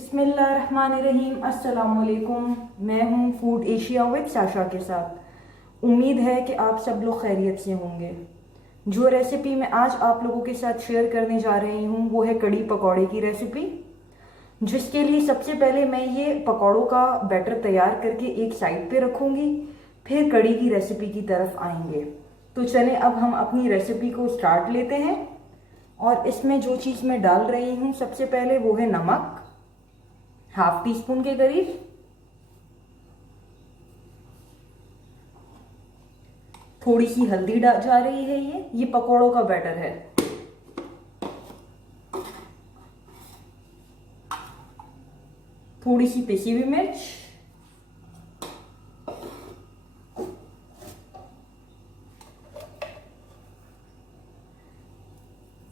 बिस्मिल्लाहिर्रहमानिर्रहीम। अस्सलामुअलैकुम। मैं हूँ फूड एशिया विद साशा के साथ। उम्मीद है कि आप सब लोग खैरियत से होंगे। जो रेसिपी मैं आज आप लोगों के साथ शेयर करने जा रही हूँ वो है कड़ी पकौड़े की रेसिपी, जिसके लिए सबसे पहले मैं ये पकौड़ों का बैटर तैयार करके एक साइड पे रखूँगी, फिर कड़ी की रेसिपी की तरफ आएंगे। तो चलें अब हम अपनी रेसिपी को स्टार्ट लेते हैं। और इसमें जो चीज़ मैं डाल रही हूँ सबसे पहले वो है नमक, हाफ टी स्पून के करीब। थोड़ी सी हल्दी जा रही है। ये पकौड़ों का बैटर है। थोड़ी सी पिसी हुई मिर्च,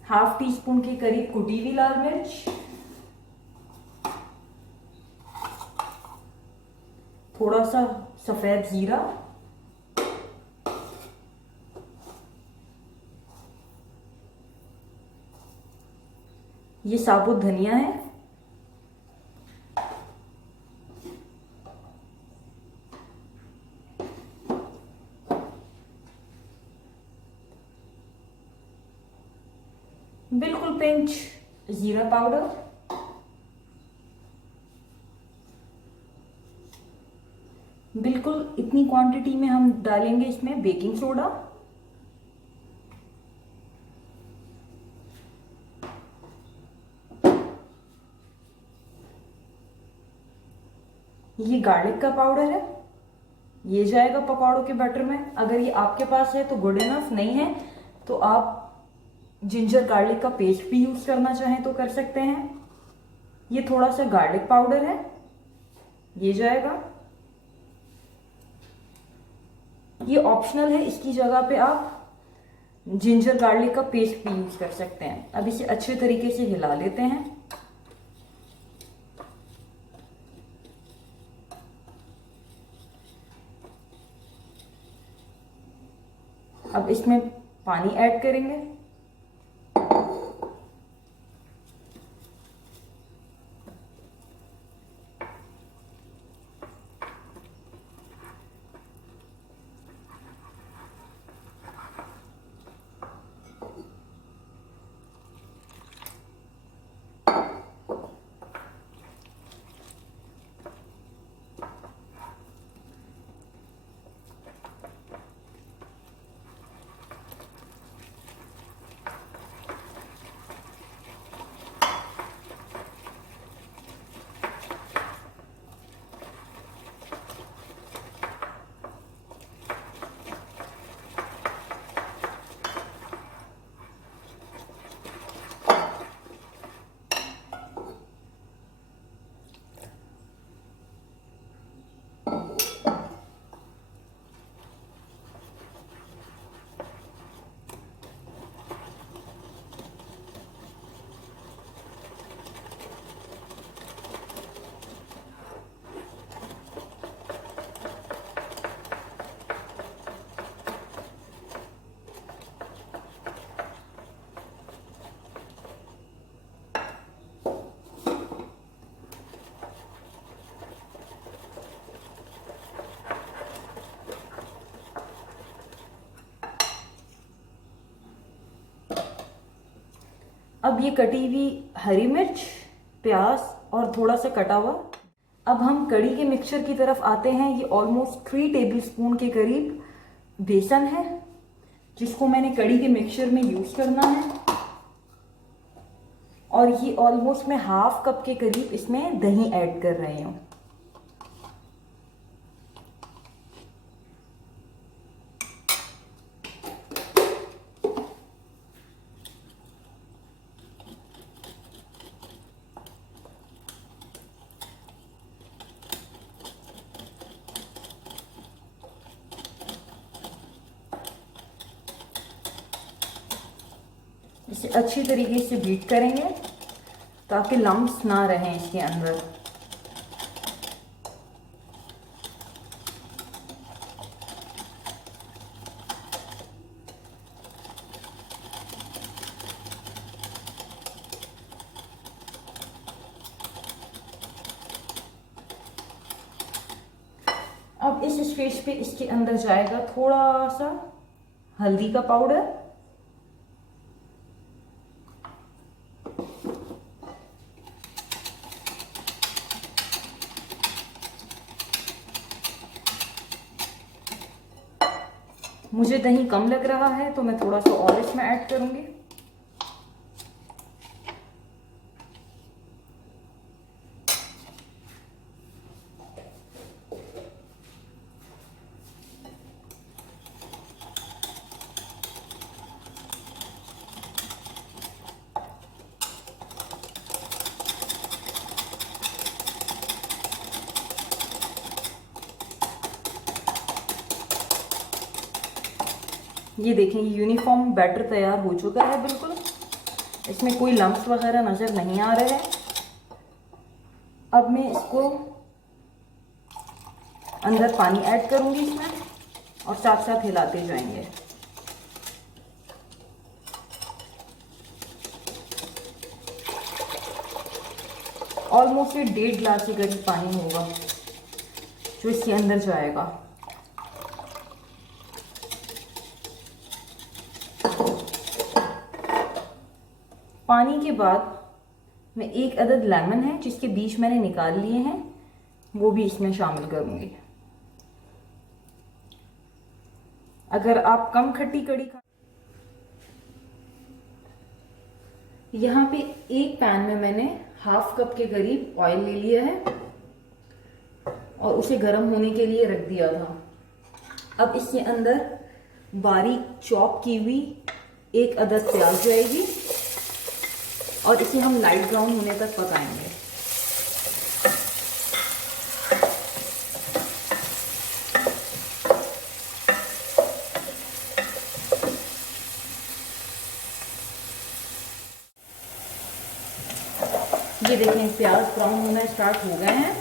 हाफ टी स्पून के करीब कुटी हुई लाल मिर्च, थोड़ा सा सफेद जीरा, ये साबुत धनिया है, बिल्कुल पिंच जीरा पाउडर, बिल्कुल इतनी क्वांटिटी में हम डालेंगे इसमें बेकिंग सोडा, ये गार्लिक का पाउडर है, ये जाएगा पकौड़ों के बैटर में। अगर ये आपके पास है तो गुड इनफ, नहीं है तो आप जिंजर गार्लिक का पेस्ट भी यूज करना चाहें तो कर सकते हैं। ये थोड़ा सा गार्लिक पाउडर है, ये जाएगा। ये ऑप्शनल है, इसकी जगह पे आप जिंजर गार्लिक का पेस्ट भी यूज कर सकते हैं। अब इसे अच्छे तरीके से हिला लेते हैं। अब इसमें पानी ऐड करेंगे। अब ये कटी हुई हरी मिर्च, प्याज और थोड़ा सा कटा हुआ। अब हम कड़ी के मिक्सचर की तरफ आते हैं। ये ऑलमोस्ट 3 टेबलस्पून के करीब बेसन है, जिसको मैंने कड़ी के मिक्सचर में यूज करना है। और ये ऑलमोस्ट मैं हाफ कप के करीब इसमें दही ऐड कर रही हूँ। इसे अच्छी तरीके से बीट करेंगे ताकि लम्प्स ना रहें इसके अंदर। अब इस स्टेज पे इसके अंदर जाएगा थोड़ा सा हल्दी का पाउडर, मुझे दही कम लग रहा है तो मैं थोड़ा सा और इसमें ऐड करूंगी। ये देखें, ये यूनिफॉर्म बैटर तैयार हो चुका है बिल्कुल, इसमें कोई लम्स वगैरह नज़र नहीं आ रहे हैं। अब मैं इसको अंदर पानी ऐड करूंगी इसमें और साथ साथ हिलाते जाएंगे। ऑलमोस्ट 1.5 गिलास के करीब पानी होगा जो इसके अंदर जाएगा। पानी के बाद मैं 1 अदद लेमन है जिसके बीज मैंने निकाल लिए हैं वो भी इसमें शामिल करूंगी। अगर आप कम खट्टी कड़ी खा, यहाँ पे एक पैन में मैंने ½ कप के करीब ऑयल ले लिया है और उसे गर्म होने के लिए रख दिया था। अब इसके अंदर बारीक चॉप की हुई 1 अदद प्याज जाएगी और इसे हम लाइट ब्राउन होने तक पकाएंगे। ये देखें, प्याज ब्राउन होना स्टार्ट हो गए हैं।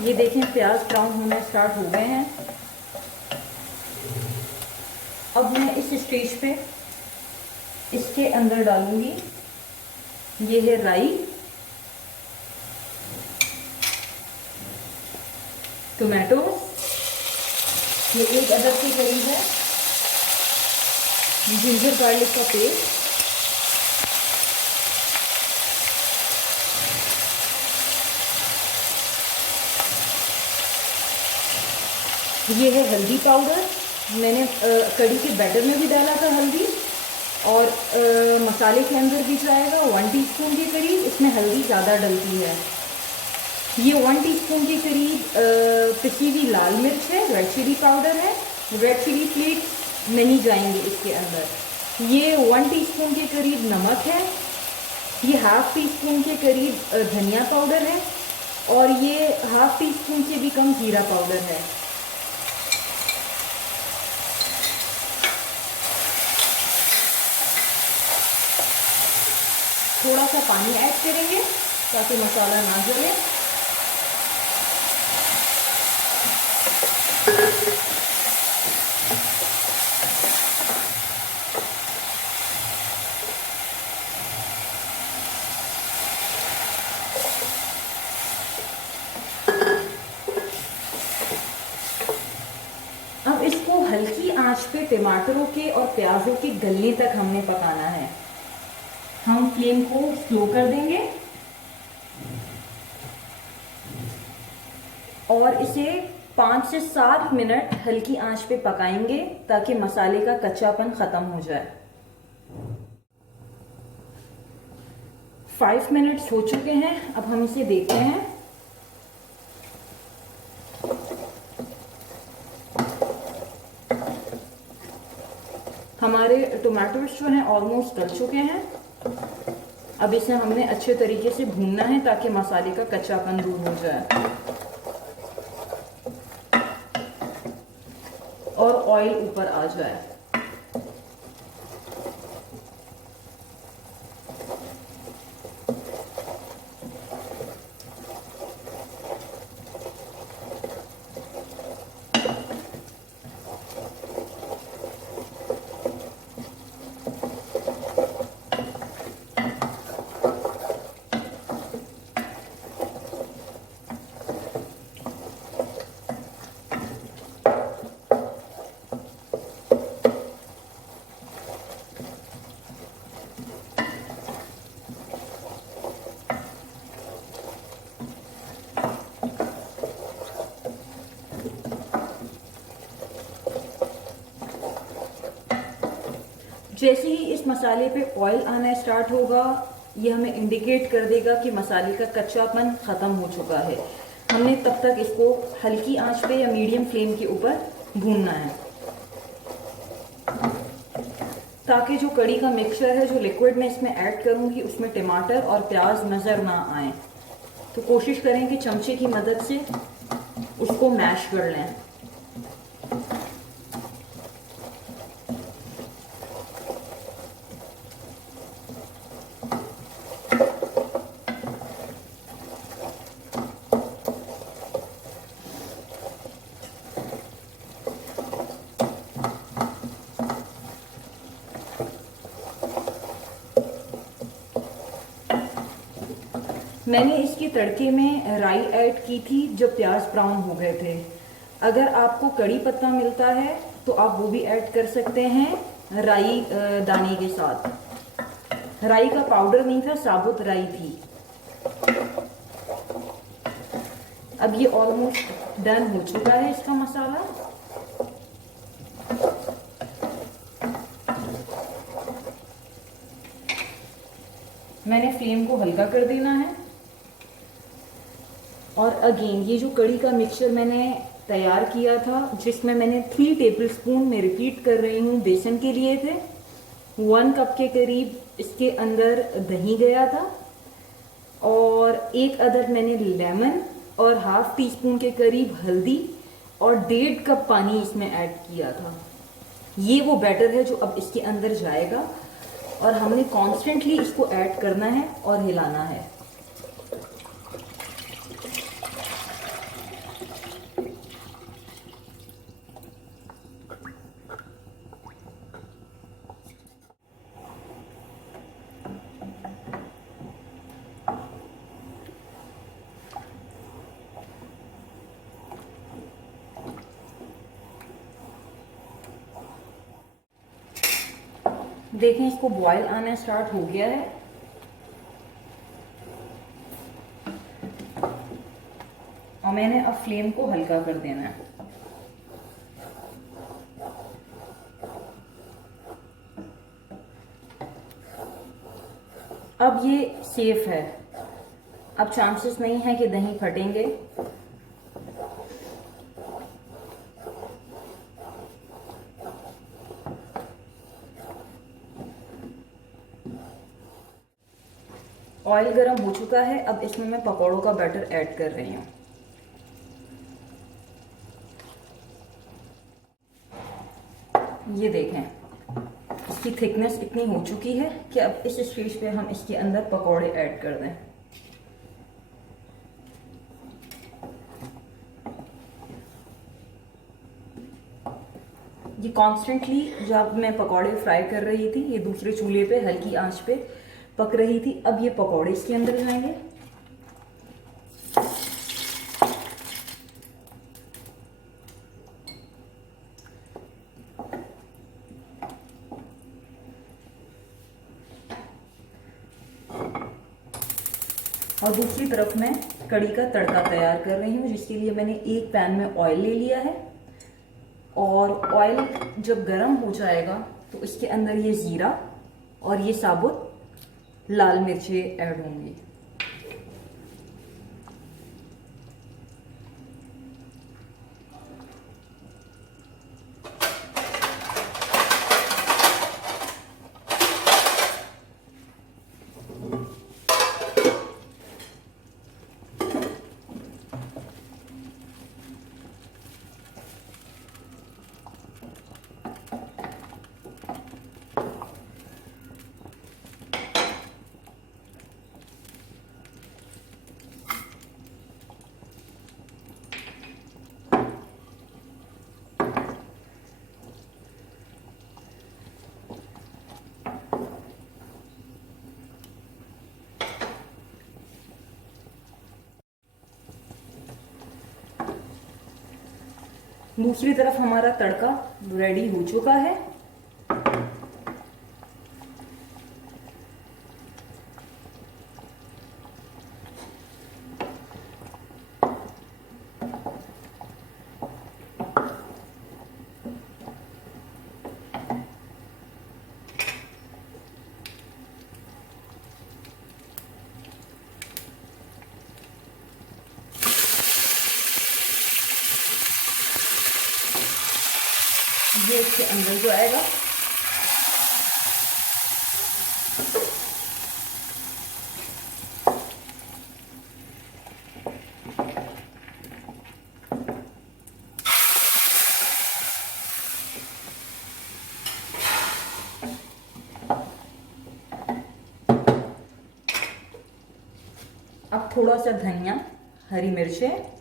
ये देखें, प्याज ब्राउन होना स्टार्ट हो गए हैं। अब मैं इस स्टेज पे इसके अंदर डालूंगी, ये है राई, टोमेटो, ये 1 अदद के करीब है, जिंजर गार्लिक का पेस्ट, ये है हल्दी पाउडर, मैंने कड़ी के बैटर में भी डाला था हल्दी, और मसाले के अंदर भी जाएगा 1 टीस्पून के करीब, इसमें हल्दी ज़्यादा डलती है। ये 1 टीस्पून के करीब पिसी हुई लाल मिर्च है, रेड चिली पाउडर है, रेड चिली फ्लेक्स नहीं जाएंगे इसके अंदर। ये 1 टीस्पून के करीब नमक है, ये ½ टीस्पून के करीब धनिया पाउडर है, और ये ½ टीस्पून से भी कम जीरा पाउडर है। थोड़ा सा पानी ऐड करेंगे ताकि मसाला ना जले। अब इसको हल्की आंच पे टमाटरों के और प्याजों के गलने तक हमने पकाना है। हम फ्लेम को स्लो कर देंगे और इसे 5 से 7 मिनट हल्की आंच पे पकाएंगे ताकि मसाले का कच्चापन खत्म हो जाए। 5 मिनट्स हो चुके हैं, अब हम इसे देखते हैं। हमारे टोमेटोज जो हैं ऑलमोस्ट गल चुके हैं। अब इसे हमने अच्छे तरीके से भूनना है ताकि मसाले का कच्चापन दूर हो जाए और ऑयल ऊपर आ जाए। जैसे ही इस मसाले पे ऑयल आना स्टार्ट होगा, ये हमें इंडिकेट कर देगा कि मसाले का कच्चापन ख़त्म हो चुका है। हमने तब तक इसको हल्की आंच पे या मीडियम फ्लेम के ऊपर भूनना है, ताकि जो कड़ी का मिक्सचर है, जो लिक्विड मैं इसमें ऐड करूँगी, उसमें टमाटर और प्याज नज़र ना आए। तो कोशिश करें कि चमचे की मदद से उसको मैश कर लें। मैंने इसके तड़के में राई ऐड की थी जब प्याज ब्राउन हो गए थे। अगर आपको कड़ी पत्ता मिलता है तो आप वो भी ऐड कर सकते हैं राई दाने के साथ। राई का पाउडर नहीं था, साबुत राई थी। अब ये ऑलमोस्ट डन हो चुका है इसका मसाला। मैंने फ्लेम को हल्का कर देना है। और अगेन ये जो कड़ी का मिक्सचर मैंने तैयार किया था, जिसमें मैंने 3 टेबलस्पून में रिपीट कर रही हूँ बेसन के लिए थे, 1 कप के करीब इसके अंदर दही गया था, और 1 अदद मैंने लेमन और ½ टीस्पून के करीब हल्दी और 1.5 कप पानी इसमें ऐड किया था। ये वो बैटर है जो अब इसके अंदर जाएगा और हमने कॉन्स्टेंटली इसको ऐड करना है और हिलाना है। देखें, इसको बॉयल आना स्टार्ट हो गया है। और मैंने अब फ्लेम को हल्का कर देना है। अब ये सेफ है, अब चांसेस नहीं है कि दही फटेंगे। ऑयल गर्म हो चुका है, अब इसमें मैं पकौड़ों का बैटर ऐड कर रही हूँ। ये देखें, इसकी थिकनेस इतनी हो चुकी है कि अब इस स्टेज पे हम इसके अंदर पकौड़े ऐड कर दें। ये कॉन्स्टेंटली जब मैं पकौड़े फ्राई कर रही थी, ये दूसरे चूल्हे पे हल्की आंच पे पक रही थी। अब ये पकौड़े इसके अंदर जाएंगे। और दूसरी तरफ मैं कड़ी का तड़का तैयार कर रही हूँ, जिसके लिए मैंने एक पैन में ऑयल ले लिया है। और ऑयल जब गर्म हो जाएगा तो इसके अंदर ये जीरा और ये साबुत लाल मिर्चें ऐड होंगी। दूसरी तरफ हमारा तड़का रेडी हो चुका है। ये इसके अंदर जो आएगा। अब थोड़ा सा धनिया, हरी मिर्चें,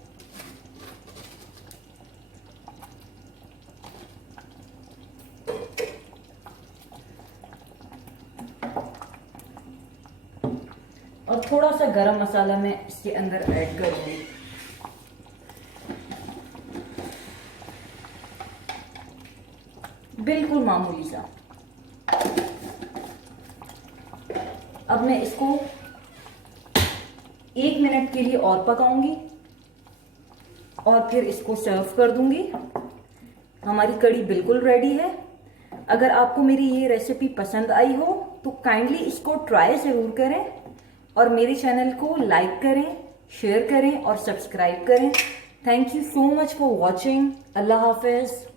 और थोड़ा सा गरम मसाला मैं इसके अंदर ऐड करूंगी। बिल्कुल मामूली सा। अब मैं इसको 1 मिनट के लिए और पकाऊंगी और फिर इसको सर्व कर दूंगी। हमारी कड़ी बिल्कुल रेडी है। अगर आपको मेरी ये रेसिपी पसंद आई हो तो काइंडली इसको ट्राई ज़रूर करें और मेरे चैनल को लाइक करें, शेयर करें और सब्सक्राइब करें। Thank you so much for watching. अल्लाह हाफिज़।